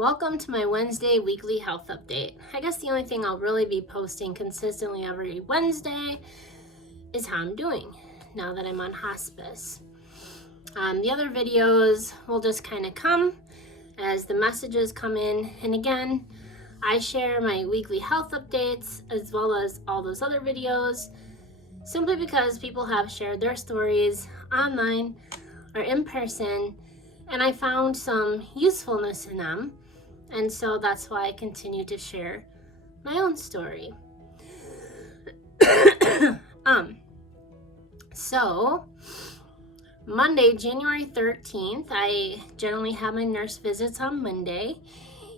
Welcome to my Wednesday weekly health update. I guess the only thing I'll really be posting consistently every Wednesday is how I'm doing now that I'm on hospice. The other videos will just kind of come as the messages come in, and again, I share my weekly health updates as well as all those other videos simply because people have shared their stories online or in person, and I found some usefulness in them, and so that's why I continue to share my own story. So Monday, January 13th, I generally have my nurse visits on Monday,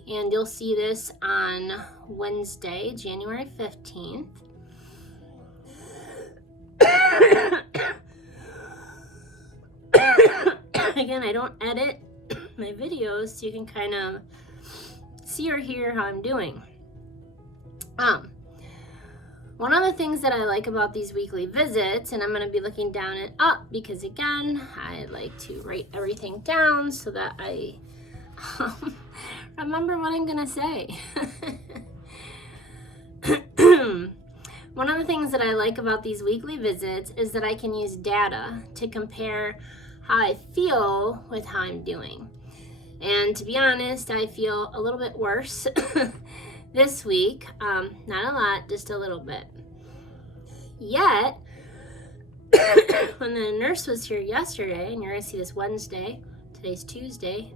and you'll see this on Wednesday, January 15th. Again, I don't edit my videos, so you can kind of see or hear how I'm doing. One of the things that I like about these weekly visits, and I'm going to be looking down and up because again, I like to write everything down so that I remember what I'm going to say. One of the things that I like about these weekly visits is that I can use data to compare how I feel with how I'm doing. And to be honest, I feel a little bit worse this week. Not a lot, just a little bit. Yet, when the nurse was here yesterday, and you're going to see this Wednesday, today's Tuesday,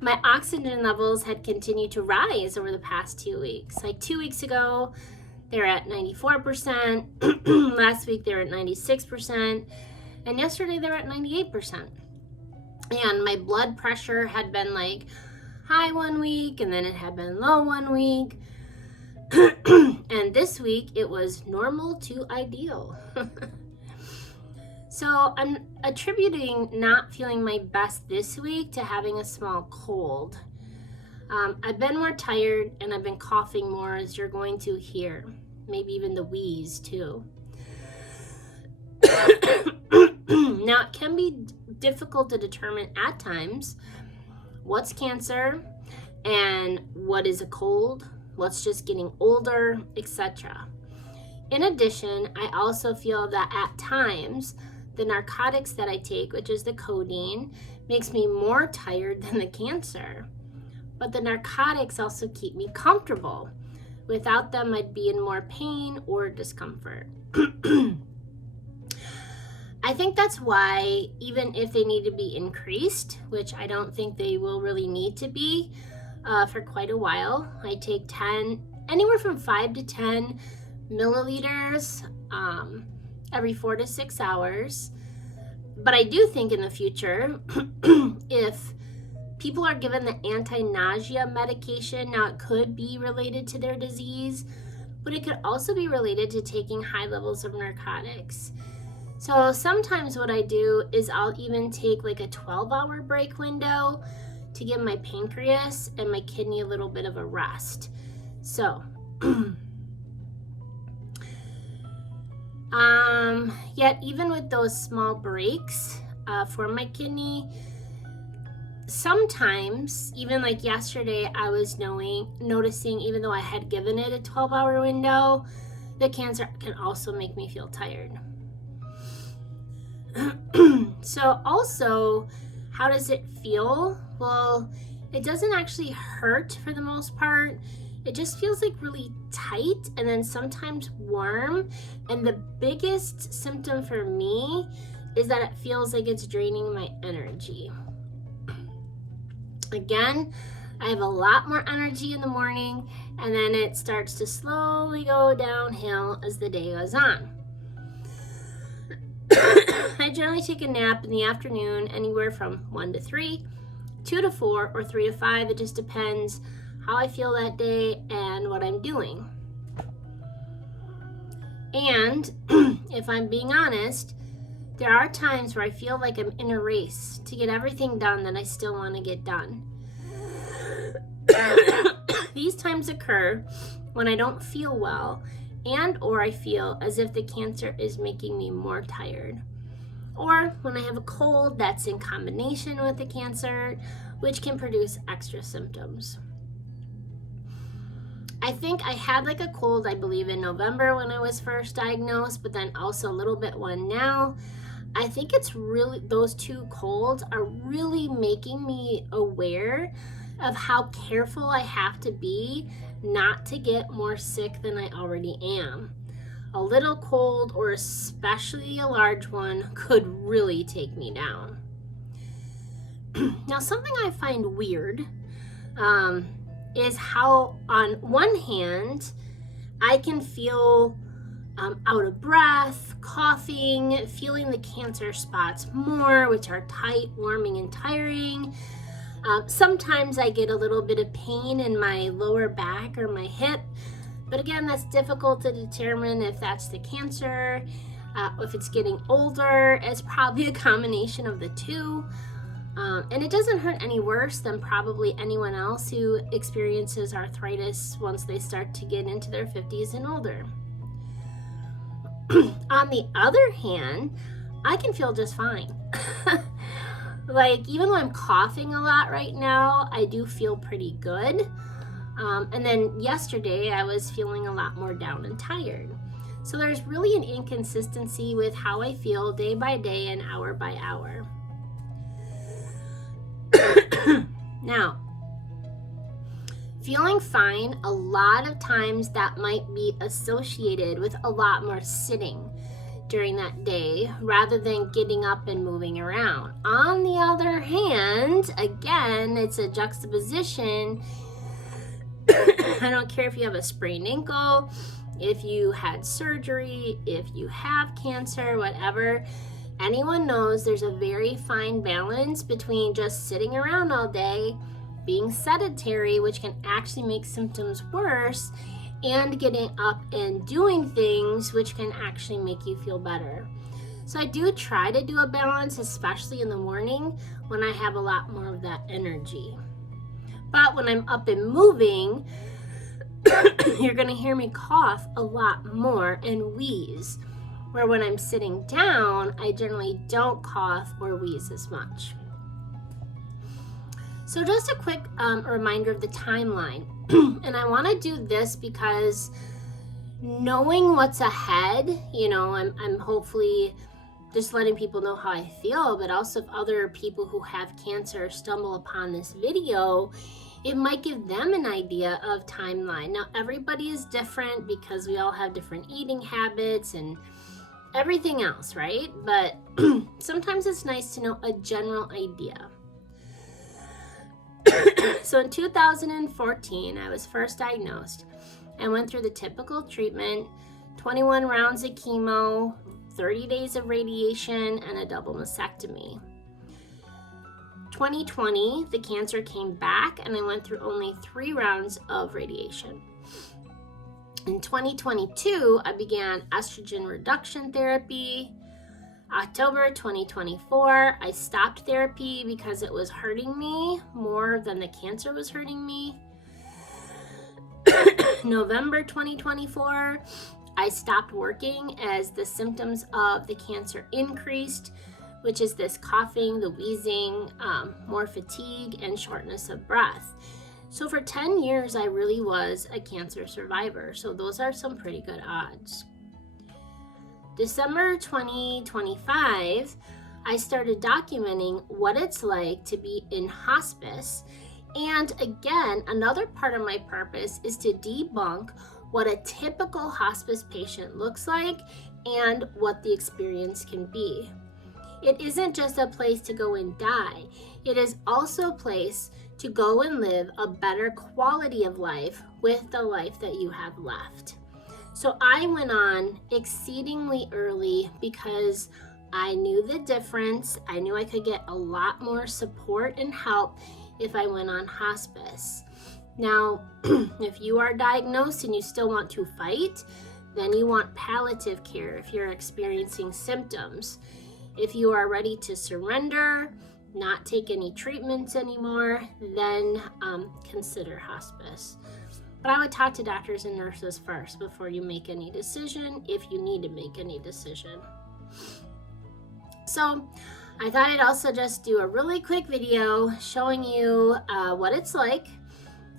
my oxygen levels had continued to rise over the past 2 weeks. Like 2 weeks ago, they were at 94%. Last week, they were at 96%. And yesterday, they were at 98%. And my blood pressure had been like high 1 week, and then it had been low 1 week. And this week, it was normal to ideal. So I'm attributing not feeling my best this week to having a small cold. I've been more tired, and I've been coughing more, as you're going to hear. Maybe even the wheeze, too. Now, it can be difficult to determine at times what's cancer and what is a cold, what's just getting older, etc. In addition, I also feel that at times the narcotics that I take, which is the codeine, makes me more tired than the cancer. But the narcotics also keep me comfortable. Without them, I'd be in more pain or discomfort. I think that's why, even if they need to be increased, which I don't think they will really need to be for quite a while, I take anywhere from 5 to 10 milliliters every 4 to 6 hours. But I do think in the future, if people are given the anti-nausea medication, now it could be related to their disease, but it could also be related to taking high levels of narcotics. So sometimes what I do is I'll even take like a 12-hour break window to give my pancreas and my kidney a little bit of a rest. So, yet even with those small breaks for my kidney, sometimes, even like yesterday, I was noticing, even though I had given it a 12-hour window, the cancer can also make me feel tired. So also, how does it feel? Well, it doesn't actually hurt for the most part. It just feels like really tight and then sometimes warm. And the biggest symptom for me is that it feels like it's draining my energy. Again, I have a lot more energy in the morning, and then it starts to slowly go downhill as the day goes on. I generally take a nap in the afternoon, anywhere from 1 to 3, 2 to 4, or 3 to 5. It just depends how I feel that day and what I'm doing. And if I'm being honest, there are times where I feel like I'm in a race to get everything done that I still want to get done. These times occur when I don't feel well and or I feel as if the cancer is making me more tired. Or when I have a cold that's in combination with the cancer, which can produce extra symptoms. I think I had like a cold, I believe in November when I was first diagnosed, but then also a little bit one now. I think it's really, those two colds are really making me aware of how careful I have to be not to get more sick than I already am. A little cold, or especially a large one, could really take me down. Now, something I find weird is how, on one hand, I can feel out of breath, coughing, feeling the cancer spots more, which are tight, warming, and tiring. Sometimes I get a little bit of pain in my lower back or my hip, but again, that's difficult to determine if that's the cancer. If it's getting older, it's probably a combination of the two. And it doesn't hurt any worse than probably anyone else who experiences arthritis once they start to get into their 50s and older. On the other hand, I can feel just fine. Like, even though I'm coughing a lot right now, I do feel pretty good. And then yesterday, I was feeling a lot more down and tired. So there's really an inconsistency with how I feel day by day and hour by hour. Now, feeling fine, a lot of times that might be associated with a lot more sitting during that day rather than getting up and moving around. On the other hand, again, it's a juxtaposition. I don't care if you have a sprained ankle, if you had surgery, if you have cancer, whatever. Anyone knows there's a very fine balance between just sitting around all day, being sedentary, which can actually make symptoms worse, and getting up and doing things, which can actually make you feel better. So I do try to do a balance, especially in the morning when I have a lot more of that energy. But when I'm up and moving, you're going to hear me cough a lot more and wheeze. Where when I'm sitting down, I generally don't cough or wheeze as much. So just a quick reminder of the timeline. And I want to do this because knowing what's ahead, I'm hopefully just letting people know how I feel, but also if other people who have cancer stumble upon this video, it might give them an idea of timeline. Now, everybody is different because we all have different eating habits and everything else, right? But sometimes it's nice to know a general idea. So in 2014, I was first diagnosed and went through the typical treatment, 21 rounds of chemo, 30 days of radiation, and a double mastectomy. 2020, the cancer came back and I went through only 3 rounds of radiation. In 2022, I began estrogen reduction therapy. October 2024, I stopped therapy because it was hurting me more than the cancer was hurting me. November 2024, I stopped working as the symptoms of the cancer increased, which is this coughing, the wheezing, more fatigue, and shortness of breath. So for 10 years, I really was a cancer survivor. So those are some pretty good odds. December 2025, I started documenting what it's like to be in hospice. And again, another part of my purpose is to debunk what a typical hospice patient looks like and what the experience can be. It isn't just a place to go and die. It is also a place to go and live a better quality of life with the life that you have left. So I went on exceedingly early because I knew the difference. I knew I could get a lot more support and help if I went on hospice. Now, if you are diagnosed and you still want to fight, then you want palliative care if you're experiencing symptoms. If you are ready to surrender, not take any treatments anymore, then consider hospice. But I would talk to doctors and nurses first before you make any decision, if you need to make any decision. So I thought I'd also just do a really quick video showing you what it's like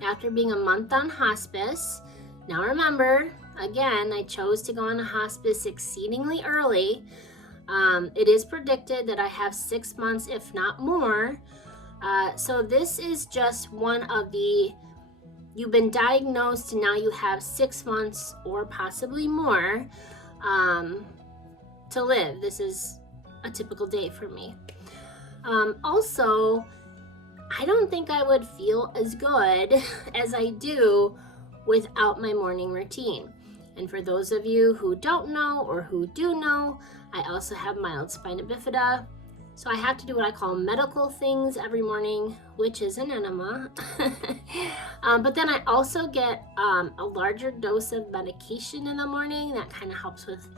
after being a month on hospice. Now remember, again, I chose to go on a hospice exceedingly early. It is predicted that I have 6 months, if not more. So this is just one of the, you've been diagnosed and now you have 6 months or possibly more to live. This is a typical day for me. Also, I don't think I would feel as good as I do without my morning routine. And for those of you who don't know or who do know, I also have mild spina bifida. So I have to do what I call medical things every morning, which is an enema. But then I also get a larger dose of medication in the morning that kind of helps with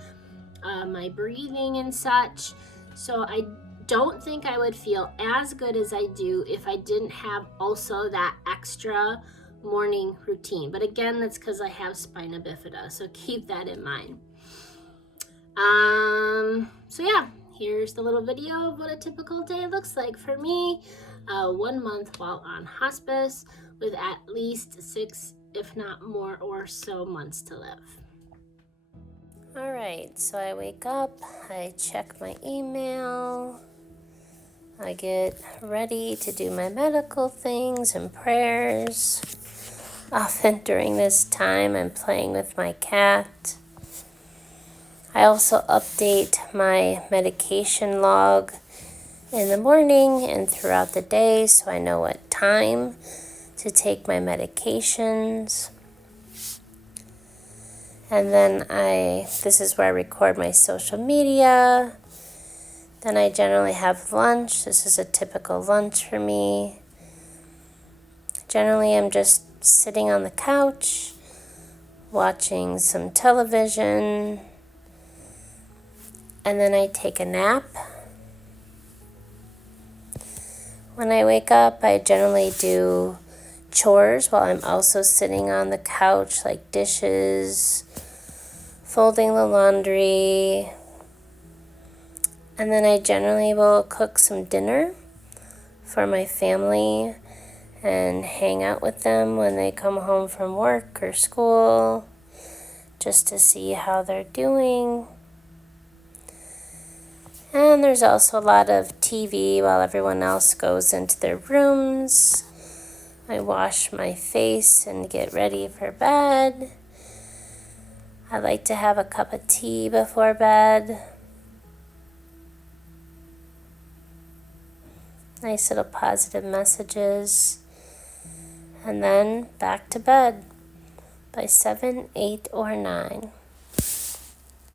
my breathing and such. So I don't think I would feel as good as I do if I didn't have also that extra morning routine. But again, that's because I have spina bifida, so keep that in mind. So yeah, here's the little video of what a typical day looks like for me. 1 month while on hospice with at least 6, if not more or so months to live. All right, so I wake up, I check my email, I get ready to do my medical things and prayers. Often during this time, I'm playing with my cat. I also update my medication log in the morning and throughout the day so I know what time to take my medications. And then this is where I record my social media. Then I generally have lunch. This is a typical lunch for me. Generally, I'm just sitting on the couch, watching some television, and then I take a nap. When I wake up, I generally do chores while I'm also sitting on the couch, like dishes, folding the laundry, and then I generally will cook some dinner for my family and hang out with them when they come home from work or school, just to see how they're doing. And there's also a lot of TV while everyone else goes into their rooms. I wash my face and get ready for bed. I like to have a cup of tea before bed. Nice little positive messages. And then back to bed by 7, 8, or 9.